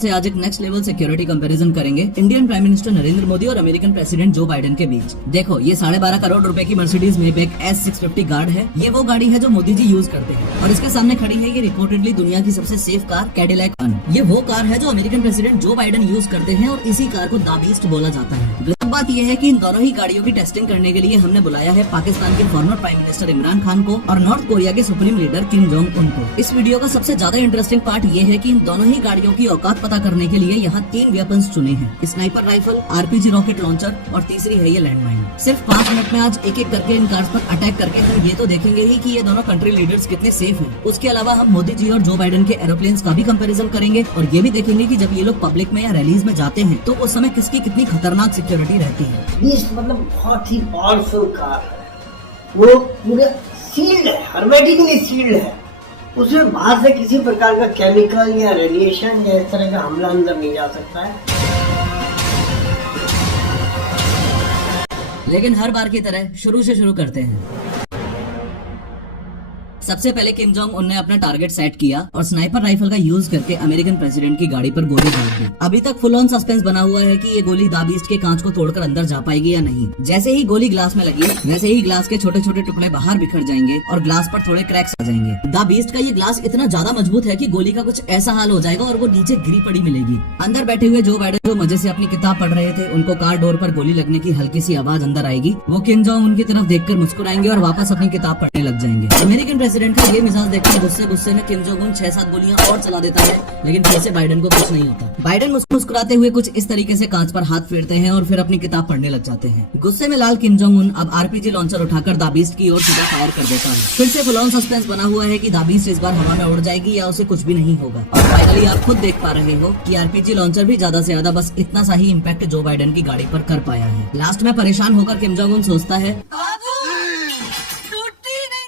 से आज एक नेक्स्ट लेवल सिक्योरिटी कंपैरिजन करेंगे Indian prime minister Narendra Modi और अमेरिकन प्रेसिडेंट जो बाइडेन के बीच। देखो, ये 12.5 करोड़ रुपए की मर्सिडीज मेबैक S650 गार्ड है। ये वो गाड़ी है जो मोदी जी यूज करते हैं और इसके सामने खड़ी है ये रिपोर्टेडली दुनिया की सबसे सेफ कार कैडिलैक अन। ये वो कार है जो American president Joe Biden use करते हैं और इसी कार को द बीस्ट बोला जाता है। बात यह है कि इन दोनों ही गाड़ियों की टेस्टिंग करने के लिए हमने बुलाया है पाकिस्तान के farmer prime minister Imran Khan को और नॉर्थ कोरिया के supreme leader Kim Jong Un को। इस वीडियो का सबसे ज्यादा इंटरेस्टिंग पार्ट ये है कि इन दोनों ही गाड़ियों की औकात पता करने के लिए यहाँ 3 वेपन्स चुने हैं, sniper rifle, RPG rocket launcher और तीसरी है ये लैंडमाइन। सिर्फ 5 मिनट में आज एक एक करके इन कार्स पर अटैक करके हम ये तो देखेंगे ही कि ये दोनों कंट्री लीडर्स कितने सेफ हैं। उसके अलावा हम मोदी जी और जो बाइडेन के एरोप्लेन्स का भी कंपैरिजन करेंगे और ये भी देखेंगे कि जब ये लोग पब्लिक में या रैलीज में जाते हैं तो उस समय किसकी कितनी खतरनाक सिक्योरिटी रहती है। मतलब बहुत ही पावरफुल कार है, वो पूरे सील्ड है, हर्मेटिकली सील्ड है। उसमें बाहर से किसी प्रकार का केमिकल या रेडिएशन या इस तरह का हमला अंदर नहीं जा सकता है। लेकिन हर बार की तरह शुरू से शुरू करते हैं। सबसे पहले किम जोंग उन ने अपना टारगेट सेट किया और स्नाइपर राइफल का यूज करके अमेरिकन प्रेसिडेंट की गाड़ी पर गोली दाग दी। अभी तक फुल ऑन सस्पेंस बना हुआ है कि ये गोली द बीस्ट के कांच को तोड़कर अंदर जा पाएगी या नहीं। जैसे ही गोली ग्लास में लगी वैसे ही ग्लास के छोटे छोटे टुकड़े बाहर बिखर जाएंगे और ग्लास पर थोड़े क्रैक्स आ जाएंगे। द बीस्ट का ये ग्लास इतना ज्यादा मजबूत है कि गोली का कुछ ऐसा हाल हो जाएगा और वो नीचे गिरी पड़ी मिलेगी। अंदर बैठे हुए जो बाइडेन जो मजे से अपनी किताब पढ़ रहे थे उनको कार डोर पर गोली लगने की हल्की सी आवाज अंदर आएगी। वो किम जोंग उनकी तरफ देखकर मुस्कुराएंगे और वापस अपनी किताब पढ़ने लग जाएंगे। अमेरिकन प्रेसिडेंट का ये मिजाज देखकर गुस्से में किम जोंग उन 6-7 गोलियां और चला देता है, लेकिन फिर से बाइडेन को कुछ नहीं होता। बाइडेन मुस्कुराते हुए कुछ इस तरीके से कांच पर हाथ फेरते हैं और फिर अपनी किताब पढ़ने लग जाते हैं। गुस्से में लाल किम जोंग उन अब RPG लॉन्चर उठाकर द बीस्ट की ओर सीधा फायर कर देता है। फिर से फुल ऑन सस्पेंस बना हुआ है कि द बीस्ट इस बार हवा में उड़ जाएगी या उसे कुछ भी नहीं होगा। और फाइनली आप खुद देख पा रहे हो कि RPG लॉन्चर भी ज्यादा से ज्यादा बस इतना सा ही इम्पैक्ट जो बाइडेन की गाड़ी पर कर पाया है। लास्ट में परेशान होकर किम जोंग उन सोचता है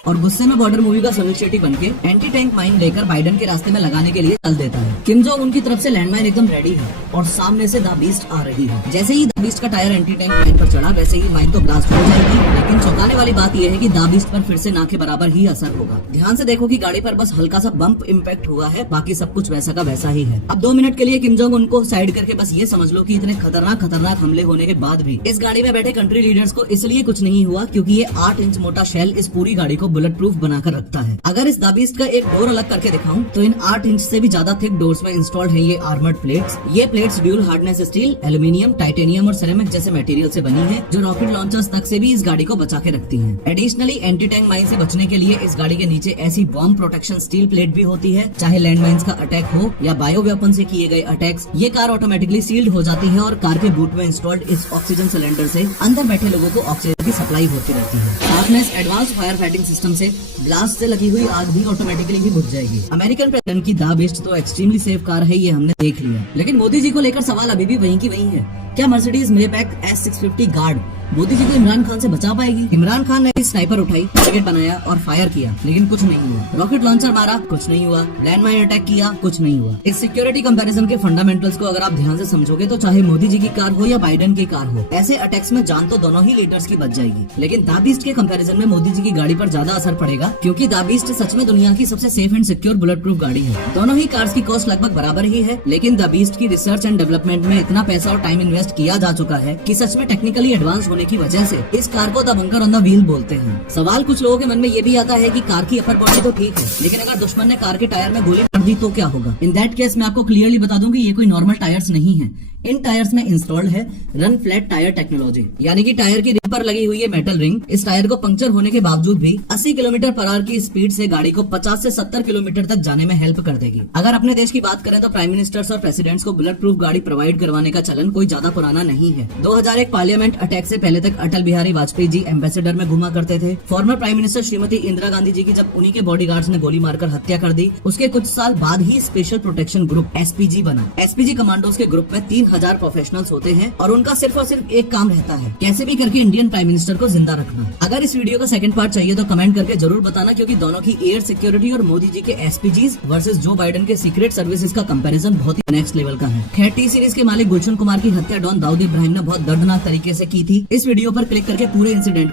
और गुस्से में बॉर्डर मूवी का सुनील शेट्टी बनके एंटी टैंक माइन लेकर बाइडेन के रास्ते में लगाने के लिए चल देता है। किम जोंग उनकी तरफ से लैंडमाइन एकदम रेडी है और सामने से द बीस्ट आ रही है। जैसे ही द बीस्ट का टायर एंटी टैंक माइन पर चढ़ा वैसे ही माइन तो ब्लास्ट हो जाएगी, लेकिन चौंकाने वाली बात यह है कि द बीस्ट पर फिर से ना के बराबर ही असर होगा। ध्यान से देखो कि गाड़ी पर बस हल्का सा बम्प इम्पैक्ट हुआ है, बाकी सब कुछ वैसा का वैसा ही है। अब 2 मिनट के लिए किम जोंग उनको साइड करके बस ये समझ लो कि इतने खतरनाक हमले होने के बाद भी इस गाड़ी में बैठे कंट्री लीडर्स को इसलिए कुछ नहीं हुआ क्योंकि ये 8 इंच मोटा शेल इस पूरी गाड़ी को बुलेट प्रूफ बनाकर रखता है। अगर इस द बीस्ट का एक डोर अलग करके दिखाऊं तो इन 8 इंच से भी ज्यादा थिक डोर्स में इंस्टॉल्ड है ये आर्मर्ड प्लेट्स। ये plates dual hardness steel, aluminium, titanium और सिरेमिक जैसे मटेरियल से बनी है जो रॉकेट लॉन्चर्स तक से भी इस गाड़ी को बचा के रखती है। एडिशनली एंटी टैंक माइन से बचने के लिए इस गाड़ी के नीचे ऐसी बॉम्ब प्रोटेक्शन स्टील प्लेट भी होती है, चाहे लैंड माइन्स का अटैक हो या बायो वेपन से किए गए अटैक्स। ये कार ऑटोमेटिकली सील्ड हो जाती है और कार के बूट में इंस्टॉल्ड इस ऑक्सीजन सिलेंडर से अंदर बैठे लोगों को ऑक्सीजन की सप्लाई होती रहती है। साथ में इस एडवांस फायर फाइटिंग सिस्टम से ब्लास्ट से लगी हुई आग भी ऑटोमेटिकली ही बुझ जाएगी। अमेरिकन प्रेसिडेंट की द बीस्ट तो एक्सट्रीमली सेफ कार है, ये हमने देख लिया, लेकिन मोदी जी को लेकर सवाल अभी भी वहीं की वहीं है। क्या Mercedes Maybach S650 guard Modi ji को इमरान खान से बचा पाएगी? इमरान खान ने स्नाइपर उठाई, टारगेट बनाया और फायर किया, लेकिन कुछ नहीं हुआ। रॉकेट लॉन्चर मारा, कुछ नहीं हुआ। लैंडमाइन अटैक किया, कुछ नहीं हुआ। इस सिक्योरिटी कंपैरिजन के फंडामेंटल्स को अगर आप ध्यान से समझोगे तो चाहे मोदी जी की कार हो या बाइडेन की कार हो, ऐसे अटैक्स में जान तो दोनों ही लीडर्स की बच जाएगी। लेकिन द बीस्ट के कंपैरिजन में मोदी जी की गाड़ी पर ज्यादा असर पड़ेगा क्योंकि द बीस्ट सच में दुनिया की सबसे safe and secure bullet proof गाड़ी है। दोनों ही कार्स की कॉस्ट लगभग बराबर ही है, लेकिन द बीस्ट की रिसर्च एंड डेवलपमेंट में इतना पैसा और टाइम इन्वेस्ट किया जा चुका है कि सच में टेक्निकली एडवांस होने की वजह से इस कार को the bunker on the wheel बोलते हैं। सवाल कुछ लोगों के मन में ये भी आता है कि कार की अपर बॉडी तो ठीक है, लेकिन अगर दुश्मन ने कार के टायर में गोली मार दी तो क्या होगा? इन दैट केस मैं आपको क्लियरली बता दूं कि ये कोई नॉर्मल टायर्स नहीं है। इन टायर्स में इंस्टॉल्ड है रन फ्लैट टायर टेक्नोलॉजी, यानी कि टायर की रिम पर लगी हुई है मेटल रिंग। इस टायर को पंक्चर होने के बावजूद भी 80 किलोमीटर पर आवर की स्पीड से गाड़ी को 50 से 70 किलोमीटर तक जाने में हेल्प कर देगी। अगर अपने देश की बात करें तो प्राइम मिनिस्टर्स और प्रेसिडेंट्स को बुलेट प्रूफ गाड़ी प्रोवाइड करवाने का चलन कोई ज्यादा पुराना नहीं है। 2001 पार्लियामेंट अटैक से पहले तक अटल बिहारी वाजपेयी जी एम्बेसडर में घुमा करते थे। Former prime minister Shrimati Indira Gandhi ji की जब उन्हीं के बॉडीगार्ड्स ने गोली मारकर हत्या कर दी, उसके कुछ साल बाद ही स्पेशल प्रोटेक्शन ग्रुप SPG बना। SPG कमांडोज के ग्रुप में 3000 प्रोफेशनल्स होते हैं और उनका सिर्फ और सिर्फ एक काम रहता है, कैसे भी करके इंडियन प्राइम मिनिस्टर को जिंदा रखना। अगर इस वीडियो का सेकंड पार्ट चाहिए तो कमेंट करके जरूर बताना, क्योंकि दोनों की एयर सिक्योरिटी और मोदी जी के SPGs वर्सेस जो बाइडेन के सीक्रेट सर्विसेज का कंपैरिजन बहुत ही नेक्स्ट लेवल का है। खैर, T सीरीज के मालिक गुलशन कुमार की हत्या डॉन दाऊद इब्राहिम ने बहुत दर्दनाक तरीके से की थी। इस वीडियो पर क्लिक करके पूरे इंसिडेंट